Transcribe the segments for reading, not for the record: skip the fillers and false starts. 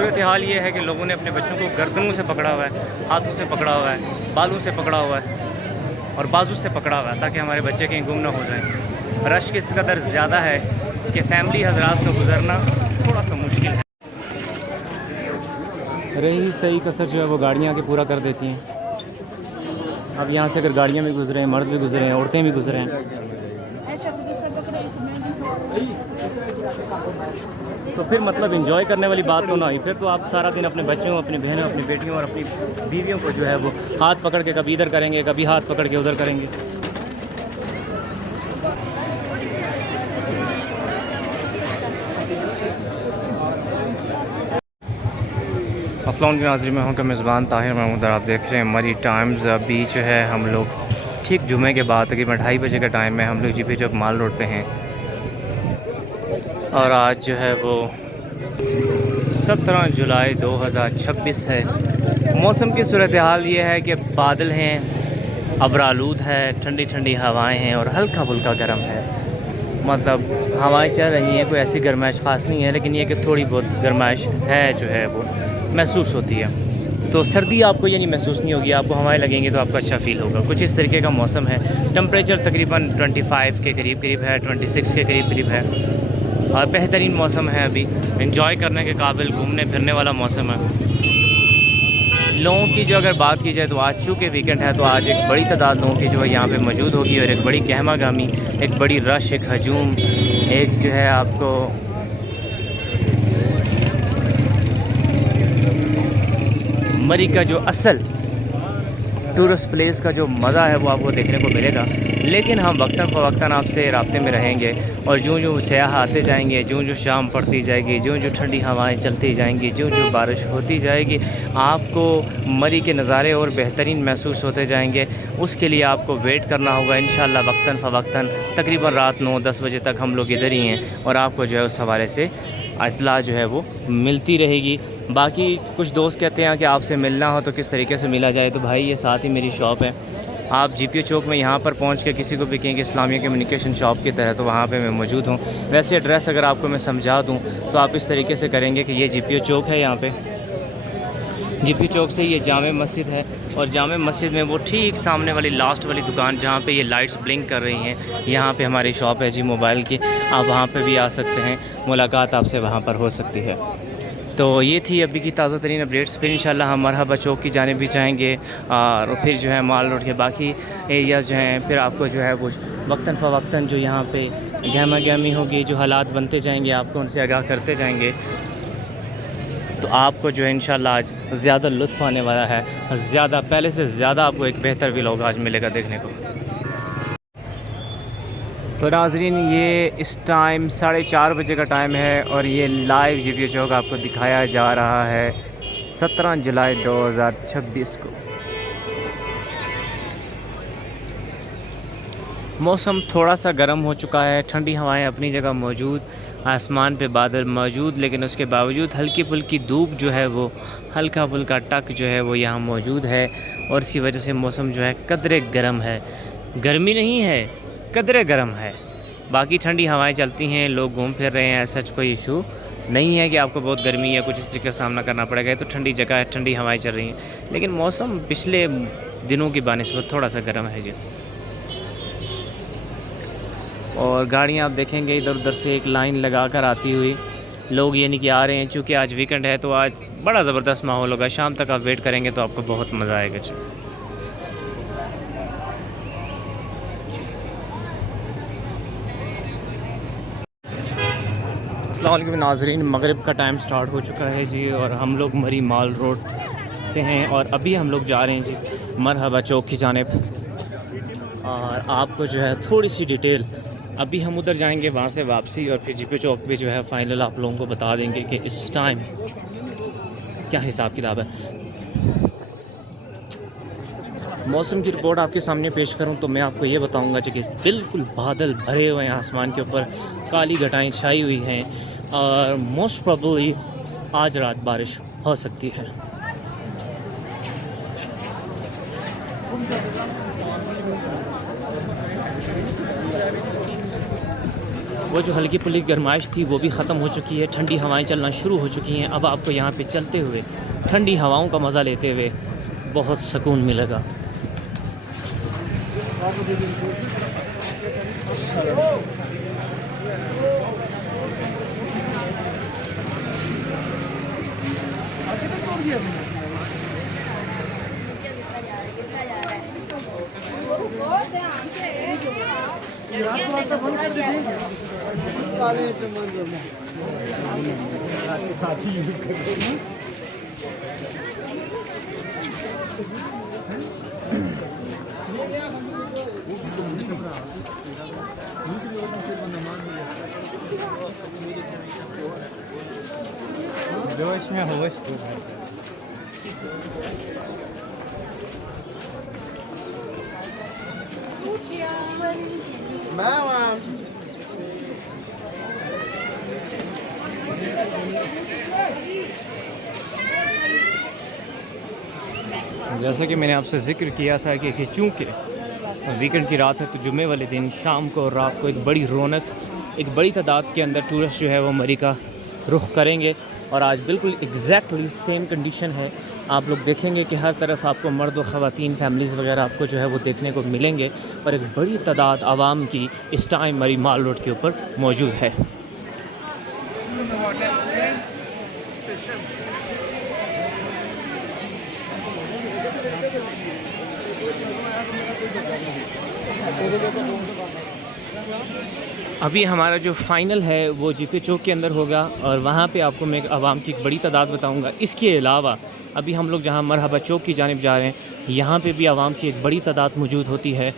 सूरत हाल ये है कि लोगों ने अपने बच्चों को गर्दनों से पकड़ा हुआ है, हाथों से पकड़ा हुआ है, बालों से पकड़ा हुआ है और बाजू से पकड़ा हुआ है ताकि हमारे बच्चे कहीं गुम ना हो जाएं। रश इस कदर ज़्यादा है कि फैमिली हजरात को गुजरना थोड़ा सा मुश्किल है। रही सही कसर जो है वो गाड़ियाँ के पूरा कर देती हैं। अब यहाँ से अगर गाड़ियाँ भी गुजरे हैं, मर्द भी गुजरे हैं, औरतें भी गुजरे हैं, तो फिर मतलब एंजॉय करने वाली बात तो ना हुई। फिर तो आप सारा दिन अपने बच्चों, अपनी बहनों, अपनी बेटियों और अपनी बीवियों को जो है वो हाथ पकड़ के कभी इधर करेंगे, कभी हाथ पकड़ के उधर करेंगे। अस्सलाम वालेकुम नाज़रीन, मैं हूं का मेज़बान ताहिर महमूद। आप देख रहे हैं मरी टाइम्स। अभी जो है हम लोग ठीक जुमे के बाद तकरीबन 2:30 बजे का टाइम है, हम लोग जीपी चौक माल रोड पे हैं और आज जो है वो 17 जुलाई 2026 है। मौसम की सूरत हाल ये है कि बादल हैं, अबरालूद है, ठंडी ठंडी हवाएं हैं और हल्का फुल्का गर्म है। मतलब हवाएं चल रही हैं, कोई ऐसी गर्माइश ख़ास नहीं है, लेकिन ये कि थोड़ी बहुत गर्माइश है जो है वो महसूस होती है। तो सर्दी आपको ये नहीं महसूस नहीं होगी, आपको हवाएं लगेंगी तो आपको अच्छा फ़ील होगा। कुछ इस तरीके का मौसम है। टेम्परेचर तकरीबन 25 के करीब करीब है, 26 के करीब करीब है और बेहतरीन मौसम है। अभी एंजॉय करने के काबिल, घूमने फिरने वाला मौसम है। लोगों की जो अगर बात की जाए तो आज चूँकि वीकेंड है तो आज एक बड़ी तादाद लोगों की जो है यहाँ पे मौजूद होगी और एक बड़ी गहमा गामी, एक बड़ी रश, एक हजूम, एक जो है आपको मरी का जो असल टूरिस्ट प्लेस का जो मज़ा है वो आपको देखने को मिलेगा। लेकिन हम वक्तन फ़वक्तन आपसे राब्ते में रहेंगे और जो जो सयाह आते जाएंगे, जो जो शाम पड़ती जाएगी, जो जो ठंडी हवाएं चलती जाएंगी, जो जो बारिश होती जाएगी, आपको मरी के नज़ारे और बेहतरीन महसूस होते जाएंगे। उसके लिए आपको वेट करना होगा इंशाअल्लाह वक्तन फ़वक्तन। तकरीबन रात 9-10 बजे तक हम लोग इधर ही हैं और आपको जो है उस हवाले से इत्तला जो है वो मिलती रहेगी। बाकी कुछ दोस्त कहते हैं कि आपसे मिलना हो तो किस तरीके से मिला जाए, तो भाई ये साथ ही मेरी शॉप है। आप जीपीओ चौक में यहाँ पर पहुँच के किसी को भी कहेंगे इस्लामिया कम्युनिकेशन शॉप की तरह, तो वहाँ पे मैं मौजूद हूँ। वैसे एड्रेस अगर आपको मैं समझा दूँ तो आप इस तरीके से करेंगे कि ये जीपीओ चौक है। यहाँ पे जीपी चौक से ये जामे मस्जिद है और जामे मस्जिद में वो ठीक सामने वाली लास्ट वाली दुकान जहाँ पे ये लाइट्स ब्लिंक कर रही हैं, यहाँ पे हमारी शॉप है जी मोबाइल की। आप वहाँ पे भी आ सकते हैं, मुलाकात आपसे वहाँ पर हो सकती है। तो ये थी अभी की ताज़ा तरीन अपडेट्स। फिर इंशाल्लाह हम मरहबा चौक की जानिब भी जाएंगे और फिर जो है माल रोड के बाकी एरियाज़ जो हैं, फिर आपको जो है वो वक्तन फ़वक्तन जो यहाँ पे गहमा गहमी होगी, जो हालात बनते जाएंगे, आपको उनसे आगाह करते जाएंगे। तो आपको जो है इंशाल्लाह आज ज़्यादा लुत्फ़ आने वाला है, ज़्यादा पहले से ज़्यादा आपको एक बेहतर व्लॉग आज मिलेगा देखने को। तो नाज़रीन ये इस टाइम 4:30 बजे का टाइम है और ये लाइव जीपीओ चौक आपको दिखाया जा रहा है 17 जुलाई 2026 को। मौसम थोड़ा सा गर्म हो चुका है, ठंडी हवाएं अपनी जगह मौजूद, आसमान पे बादल मौजूद, लेकिन उसके बावजूद हल्की फुल्की धूप जो है वो हल्का फुल्का टक जो है वो यहाँ मौजूद है और इसकी वजह से मौसम जो है कदरे गर्म है। गर्मी नहीं है, कदरे गर्म है। बाकी ठंडी हवाएं चलती हैं, लोग घूम फिर रहे हैं, ऐसा कोई इशू नहीं है कि आपको बहुत गर्मी या कुछ इस तरीके का सामना करना पड़ेगा। तो ठंडी जगह है, ठंडी हवाएं चल रही हैं, लेकिन मौसम पिछले दिनों की बानिस्बत थोड़ा सा गर्म है जी। और गाड़ियाँ आप देखेंगे इधर उधर से एक लाइन लगा कर आती हुई, लोग ये नहीं कि आ रहे हैं। चूँकि आज वीकेंड है तो आज बड़ा ज़बरदस्त माहौल होगा। शाम तक आप वेट करेंगे तो आपको बहुत मज़ा आएगा जी। अस्सलाम वालेकुम नाज़रीन, मगरिब का टाइम स्टार्ट हो चुका है जी और हम लोग मरी माल रोड पे हैं और अभी हम लोग जा रहे हैं जी मरहबा चौक की जानिब। और आपको जो है थोड़ी सी डिटेल, अभी हम उधर जाएंगे, वहाँ से वापसी और फिर जीपी चौक पे जो है फ़ाइनल आप लोगों को बता देंगे कि इस टाइम क्या हिसाब किताब है। मौसम की रिपोर्ट आपके सामने पेश करूं तो मैं आपको ये बताऊंगा कि बिल्कुल बादल भरे हुए हैं, आसमान के ऊपर काली घटाएं छाई हुई हैं और मोस्ट प्रोबेबली आज रात बारिश हो सकती है। वो जो हल्की फुल्की गर्माइश थी वो भी ख़त्म हो चुकी है, ठंडी हवाएं चलना शुरू हो चुकी हैं। अब आपको यहाँ पे चलते हुए ठंडी हवाओं का मज़ा लेते हुए बहुत सुकून मिलेगा। जैसा कि मैंने आपसे ज़िक्र किया था कि चूँकि वीकेंड की रात है तो जुम्मे वाले दिन शाम को और रात को एक बड़ी रौनक, एक बड़ी तादाद के अंदर टूरिस्ट जो है वो मरी का रुख करेंगे। और आज बिल्कुल एग्जैक्टली सेम कंडीशन है। आप लोग देखेंगे कि हर तरफ आपको मर्द व ख़वातीन फैमिलीज़ वगैरह आपको जो है वो देखने को मिलेंगे और एक बड़ी तादाद आवाम की इस टाइम मरी माल रोड के ऊपर मौजूद है। अभी हमारा जो फ़ाइनल है वो जीपी चौक के अंदर होगा और वहाँ पे आपको मैं आवाम की एक बड़ी तादाद बताऊँगा। इसके अलावा अभी हम लोग जहाँ मरहबा चौक की जानिब जा रहे हैं, यहाँ पे भी आवाम की एक बड़ी तादाद मौजूद होती है,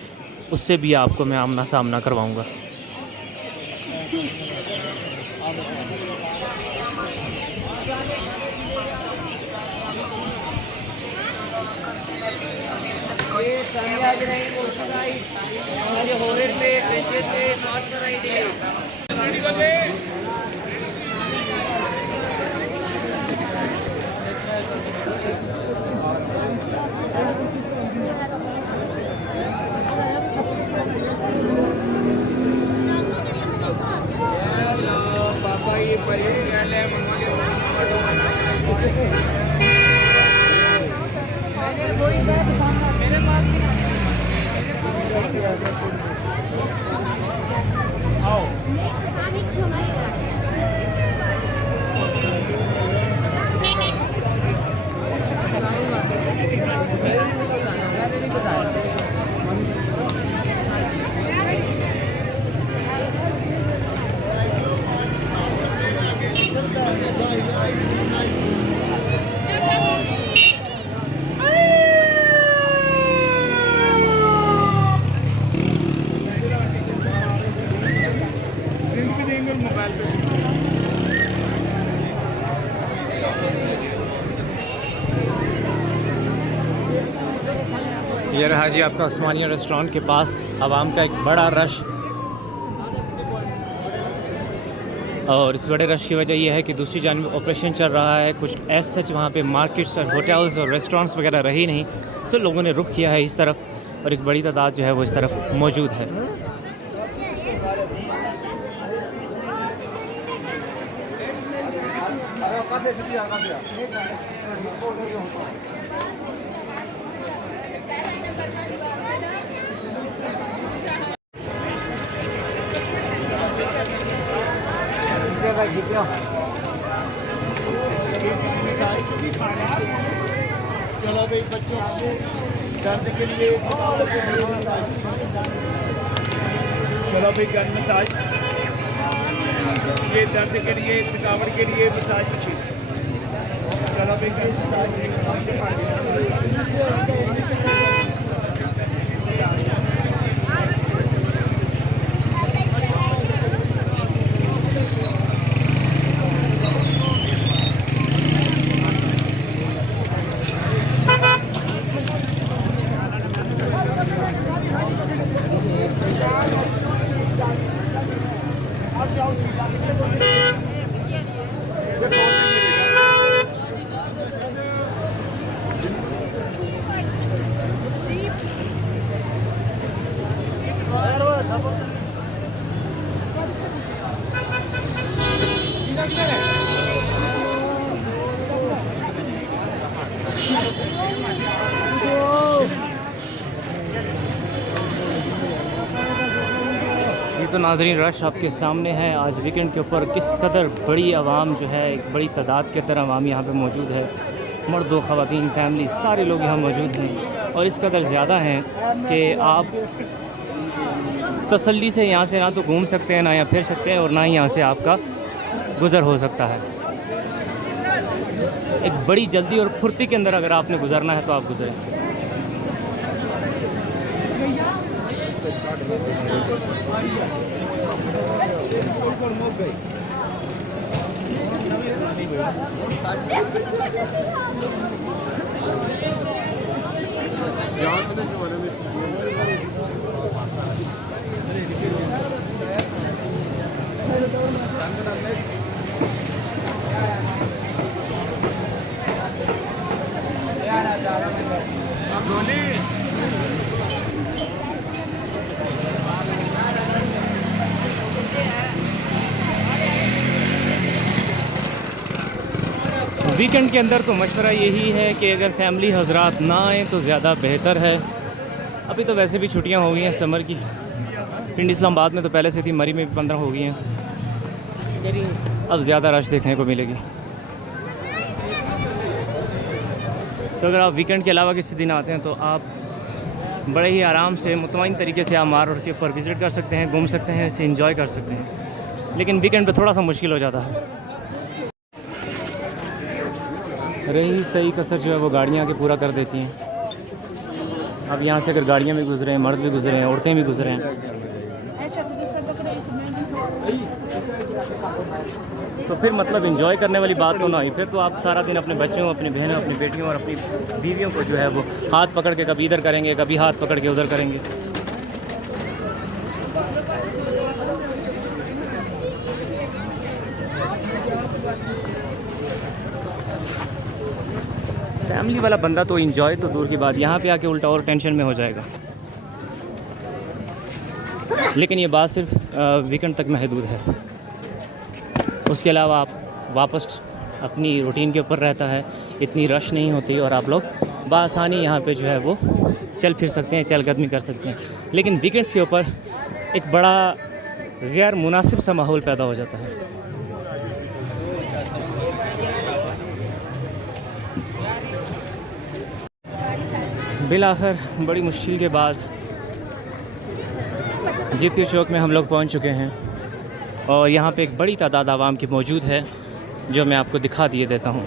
उससे भी आपको मैं आमना सामना करवाऊँगा। ये रहा जी आपका उस्मानिया रेस्टोरेंट के पास आवाम का एक बड़ा रश। और इस बड़े रश की वजह यह है कि दूसरी जानिब ऑपरेशन चल रहा है। कुछ एज सच वहाँ पे मार्केट्स और होटल्स और रेस्टोरेंट्स वगैरह रही नहीं, सो लोगों ने रुख किया है इस तरफ और एक बड़ी तादाद जो है वो इस तरफ मौजूद है। चलो भाई बच्चों दर्द के लिए चलो भाई गन मसाज, ये दर्द के लिए थकावट के लिए मसाज मशीन। चलो भाई गन मसाज तो नाज़रीन रश आपके सामने है। आज वीकेंड के ऊपर किस कदर बड़ी आवाम जो है, एक बड़ी तादाद के अंदर आवाम यहाँ पे मौजूद है। मर्द व ख़वातीन, फैमिली, सारे लोग यहाँ मौजूद हैं और इस कदर ज़्यादा हैं कि आप तसल्ली से यहाँ से ना तो घूम सकते हैं, ना यहाँ फिर सकते हैं और ना ही यहाँ से आपका गुज़र हो सकता है। एक बड़ी जल्दी और फुर्ती के अंदर अगर आपने गुज़रना है तो आप गुज़रें। वीकेंड के अंदर तो मशवरा यही है कि अगर फैमिली हजरात ना आएँ तो ज़्यादा बेहतर है। अभी तो वैसे भी छुट्टियां हो गई हैं समर की। पिंडी इस्लामाबाद में तो पहले से थी, मरी में भी 15 हो गई हैं। अब ज़्यादा रश देखने को मिलेगी। तो अगर आप वीकेंड के अलावा किसी दिन आते हैं तो आप बड़े ही आराम से मुतमईन तरीके से आप मार रोड के ऊपर विज़िट कर सकते हैं, घूम सकते हैं, इसे इंजॉय कर सकते हैं। लेकिन वीकेंड पे थोड़ा सा मुश्किल हो जाता है। रही सही कसर जो है वो गाड़ियाँ आके पूरा कर देती हैं। अब यहाँ से अगर गाड़ियाँ भी गुजरे हैं, मर्द भी गुजरे हैं, औरतें भी गुजरे हैं, तो फिर मतलब इंजॉय करने वाली बात तो ना हुई। फिर तो आप सारा दिन अपने बच्चों, अपनी बहनों, अपनी बेटियों और अपनी बीवियों को जो है वो हाथ पकड़ के कभी इधर करेंगे, कभी हाथ पकड़ के उधर करेंगे। फैमिली वाला बंदा तो इंजॉय तो दूर की बात, यहाँ पे आके उल्टा और टेंशन में हो जाएगा। लेकिन ये बात सिर्फ वीकेंड तक महदूद है। उसके अलावा आप वापस अपनी रूटीन के ऊपर रहता है, इतनी रश नहीं होती और आप लोग बआसानी यहाँ पे जो है वो चल फिर सकते हैं, चलकदमी कर सकते हैं। लेकिन वीकेंड्स के ऊपर एक बड़ा गैर मुनासिब सा माहौल पैदा हो जाता है। बिलाखिर बड़ी मुश्किल के बाद जीपी चौक में हम लोग पहुंच चुके हैं और यहाँ पे एक बड़ी तादाद आवाम की मौजूद है जो मैं आपको दिखा दिए देता हूँ।